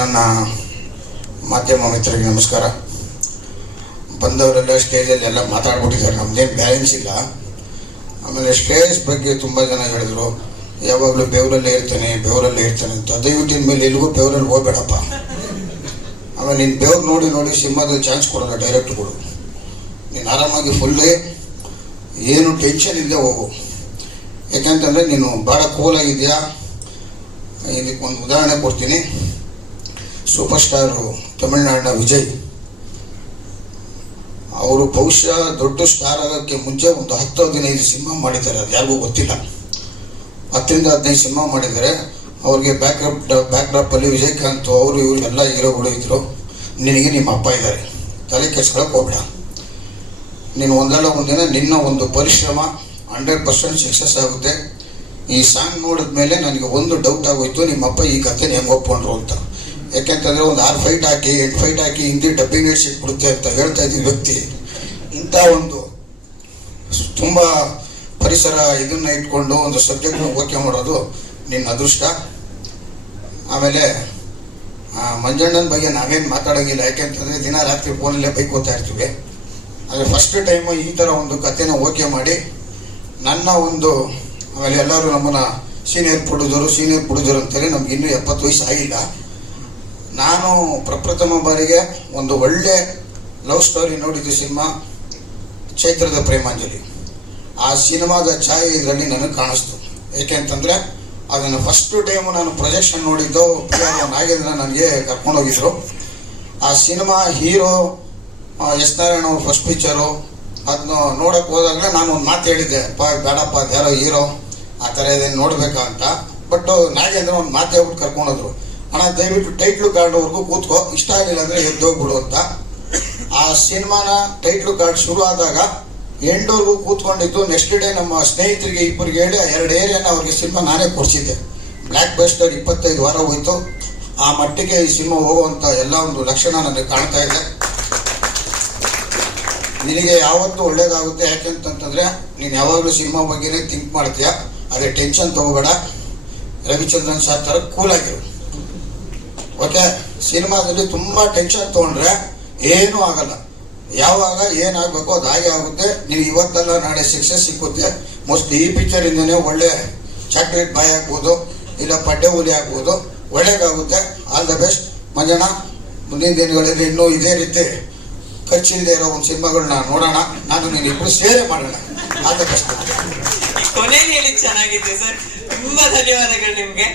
ನನ್ನ ಮಾಧ್ಯಮ ಮಿತ್ರರಿಗೆ ನಮಸ್ಕಾರ. ಬಂದವರೆಲ್ಲ ಸ್ಟೇಜಲ್ಲಿ ಎಲ್ಲ ಮಾತಾಡ್ಬಿಟ್ಟಿದ್ದಾರೆ, ನಮ್ದೇನು ಬ್ಯಾಲೆನ್ಸ್ ಇಲ್ಲ. ಆಮೇಲೆ ಸ್ಟೇಜ್ ಬಗ್ಗೆ ತುಂಬ ಜನ ಹೇಳಿದ್ರು, ಯಾವಾಗಲೂ ಬೆವರಲ್ಲೇ ಇರ್ತಾನೆ ಅಂತ. ದಯವಿಟ್ಟು ಮೇಲೆ ಎಲ್ಲಿಗೂ ಬೆವರಲ್ಲಿ ಹೋಗ್ಬೇಡಪ್ಪ. ಆಮೇಲೆ ನೀನು ಬೆವ್ರು ನೋಡಿ ನೋಡಿ ಸಿನಿಮಾದಲ್ಲಿ ಚಾನ್ಸ್ ಕೊಡೋಲ್ಲ ಡೈರೆಕ್ಟ್ಗಳು. ನೀನು ಆರಾಮಾಗಿ ಫುಲ್ಲೇ ಏನು ಟೆನ್ಷನ್ ಇಲ್ಲದೆ ಹೋಗು. ಯಾಕೆಂತಂದರೆ ನೀನು ಭಾಳ ಕೂಲಾಗಿದೆಯಾ. ಇದಕ್ಕೆ ಒಂದು ಉದಾಹರಣೆ ಕೊಡ್ತೀನಿ. ಸೂಪರ್ ಸ್ಟಾರು ತಮಿಳ್ನಾಡಿನ ವಿಜಯ್ ಅವರು ಬಹುಶಃ ದೊಡ್ಡ ಸ್ಟಾರ್ ಆಗೋಕ್ಕೆ ಮುಂಚೆ ಒಂದು 10-15 ಸಿನಿಮಾ ಮಾಡಿದ್ದಾರೆ. ಅದು ಯಾರಿಗೂ ಗೊತ್ತಿಲ್ಲ. 10-15 ಸಿನಿಮಾ ಮಾಡಿದ್ದಾರೆ. ಅವ್ರಿಗೆ ಬ್ಯಾಕ್ಡ್ರಾಪಲ್ಲಿ ವಿಜಯಕಾಂತ್ ಅವರು ಇವರು ಎಲ್ಲ ಹೀರೋಗಳು ಇದ್ದರು. ನಿನಗೆ ನಿಮ್ಮ ಅಪ್ಪ ಇದ್ದಾರೆ, ತಲೆ ಕೆಡ್ಸ್ಕೊಳಕ್ಕೆ ಹೋಗ್ಬೇಡ. ನೀನು ಒಂದಲ್ಲ ಒಂದಿನ ನಿನ್ನ ಒಂದು ಪರಿಶ್ರಮ 100% ಸಕ್ಸಸ್ ಆಗುತ್ತೆ. ಈ ಸಾಂಗ್ ನೋಡಿದ ಮೇಲೆ ನನಗೆ ಒಂದು ಡೌಟ್ ಆಗೋಯ್ತು, ನಿಮ್ಮಪ್ಪ ಈ ಕಥೆನ ಹೆಂಗೆ ಒಪ್ಕೊಂಡ್ರು ಅಂತ. ಯಾಕೆಂತಂದರೆ ಒಂದು 6 ಫೈಟ್ ಹಾಕಿ 8 ಫೈಟ್ ಹಾಕಿ ಹಿಂದಿ ಡಬ್ಬಿಂಗ್ ಸಿಕ್ಬಿಡುತ್ತೆ ಅಂತ ಹೇಳ್ತಾ ಇದ್ದ ವ್ಯಕ್ತಿ ಇಂಥ ಒಂದು ತುಂಬ ಪರಿಸರ ಇದನ್ನು ಇಟ್ಕೊಂಡು ಒಂದು ಸಬ್ಜೆಕ್ಟ್ನ ಓಕೆ ಮಾಡೋದು ನಿನ್ನ ಅದೃಷ್ಟ. ಆಮೇಲೆ ಮಂಜಣ್ಣನ ಬಗ್ಗೆ ನಾವೇನು ಮಾತಾಡೋಂಗಿಲ್ಲ. ಯಾಕೆಂತಂದರೆ ದಿನ ರಾತ್ರಿ ಫೋನಲ್ಲೇ ಬೈಕೋತಾ ಇರ್ತೀವಿ. ಆದರೆ ಫಸ್ಟ್ ಟೈಮು ಈ ಥರ ಒಂದು ಕಥೆನ ಓಕೆ ಮಾಡಿ ನನ್ನ ಒಂದು, ಆಮೇಲೆ ಎಲ್ಲರೂ ನಮ್ಮನ್ನು ಸೀನಿಯರ್ ಪ್ರೊಡ್ಯೂಸರ್ ಅಂತೇಳಿ ನಮ್ಗೆ ಇನ್ನೂ 70 ವಯಸ್ಸು ಆಗಿಲ್ಲ. ನಾನು ಪ್ರಪ್ರಥಮ ಬಾರಿಗೆ ಒಂದು ಒಳ್ಳೆ ಲವ್ ಸ್ಟೋರಿ ನೋಡಿದ್ದು ಸಿನಿಮಾ ಚೈತ್ರದ ಪ್ರೇಮಾಂಜಲಿ. ಆ ಸಿನಿಮಾದ ಛಾಯೆ ಇದರಲ್ಲಿ ನನಗೆ ಕಾಣಿಸ್ತು. ಏಕೆಂತಂದರೆ ಅದನ್ನು ಫಸ್ಟು ಟೈಮು ನಾನು ಪ್ರೊಜೆಕ್ಷನ್ ನೋಡಿದ್ದು ನಾಗೇಂದ್ರ ನನಗೆ ಕರ್ಕೊಂಡೋಗಿದ್ರು. ಆ ಸಿನಿಮಾ ಹೀರೋ ಎಸ್ ನಾರಾಯಣ ಅವ್ರ ಫಸ್ಟ್ ಪಿಕ್ಚರು. ಅದನ್ನ ನೋಡೋಕ್ಕೆ ಹೋದಾಗಲೇ ನಾನು ಒಂದು ಮಾತು ಹೇಳಿದ್ದೆ, ಬೇಡಪ್ಪ ಅದು ಯಾರೋ ಹೀರೋ ಆ ಥರ ಇದೇನು ನೋಡಬೇಕಾ ಅಂತ. ಬಟ್ ನಾಗೇಂದ್ರ ಒಂದು ಮಾತು ಹೇಳ್ಬಿಟ್ಟು ಕರ್ಕೊಂಡೋದ್ರು, ಅಣ್ಣ ದಯವಿಟ್ಟು ಟೈಟ್ಲು ಕಾರ್ಡ್ವರೆಗೂ ಕೂತ್ಕೋ, ಇಷ್ಟ ಆಗಿಲ್ಲ ಅಂದರೆ ಎದ್ದೋಗ್ಬಿಡು ಅಂತ. ಆ ಸಿನಿಮಾನ ಟೈಟ್ಲು ಕಾರ್ಡ್ ಶುರು ಆದಾಗ ಎಂಡವರೆಗೂ ಕೂತ್ಕೊಂಡಿದ್ದು. ನೆಕ್ಸ್ಟ್ ಡೇ ನಮ್ಮ ಸ್ನೇಹಿತರಿಗೆ ಇಬ್ಬರಿಗೆ ಹೇಳಿ 2 ಏರಿಯಾನ ಅವ್ರಿಗೆ ಸಿನಿಮಾ ನಾನೇ ಕೊಡಿಸಿದ್ದೆ. ಬ್ಲ್ಯಾಕ್ ಬಸ್ಟರ್ 25 ವಾರ ಹೋಯಿತು. ಆ ಮಟ್ಟಿಗೆ ಈ ಸಿನಿಮಾ ಹೋಗುವಂಥ ಎಲ್ಲ ಒಂದು ಲಕ್ಷಣ ನನಗೆ ಕಾಣ್ತಾ ಇದೆ. ನಿನಗೆ ಯಾವತ್ತೂ ಒಳ್ಳೇದಾಗುತ್ತೆ. ಯಾಕೆಂತಂತಂದರೆ ನೀನು ಯಾವಾಗಲೂ ಸಿನಿಮಾ ಬಗ್ಗೆನೇ ಥಿಂಕ್ ಮಾಡ್ತೀಯ. ಅದೇ ಟೆನ್ಷನ್ ತೊಗೋಬೇಡ. ರವಿಚಂದ್ರನ್ ಸರ್ ಥರ ಕೂಲಾಗಿರು. ಓಕೆ, ಸಿನಿಮಾದಲ್ಲಿ ತುಂಬ ಟೆನ್ಷನ್ ತೊಗೊಂಡ್ರೆ ಏನೂ ಆಗಲ್ಲ. ಯಾವಾಗ ಏನಾಗಬೇಕು ಅದು ಹಾಗೆ ಆಗುತ್ತೆ. ನೀವು ಇವತ್ತೆಲ್ಲ ನಾಳೆ ಸಕ್ಸಸ್ ಸಿಕ್ಕುತ್ತೆ. ಮೋಸ್ಟ್ಲಿ ಈ ಪಿಕ್ಚರಿಂದನೇ ಒಳ್ಳೆ ಚಾಕ್ಲೇಟ್ ಬಾಯ್ ಆಗ್ಬೋದು, ಇಲ್ಲ ಪಡ್ಡೆ ಹುಲಿ ಆಗ್ಬೋದು. ಒಳ್ಳೇದಾಗುತ್ತೆ. All the best Manjanna. ಮುಂದಿನ ದಿನಗಳಲ್ಲಿ ಇನ್ನೂ ಇದೇ ರೀತಿ ಖರ್ಚಿಲ್ಲದೆ ಇರೋ ಒಂದು ಸಿನಿಮಾಗಳನ್ನ ನೋಡೋಣ. ನಾನು ನೀನು ಇಬ್ಬರು ಸೇರೆ ಮಾಡೋಣ. All the best. ಕೊನೆಯಲ್ಲಿ ಚೆನ್ನಾಗಿದೆ ಸರ್. ತುಂಬಾ ಧನ್ಯವಾದಗಳು ನಿಮ್ಗೆ.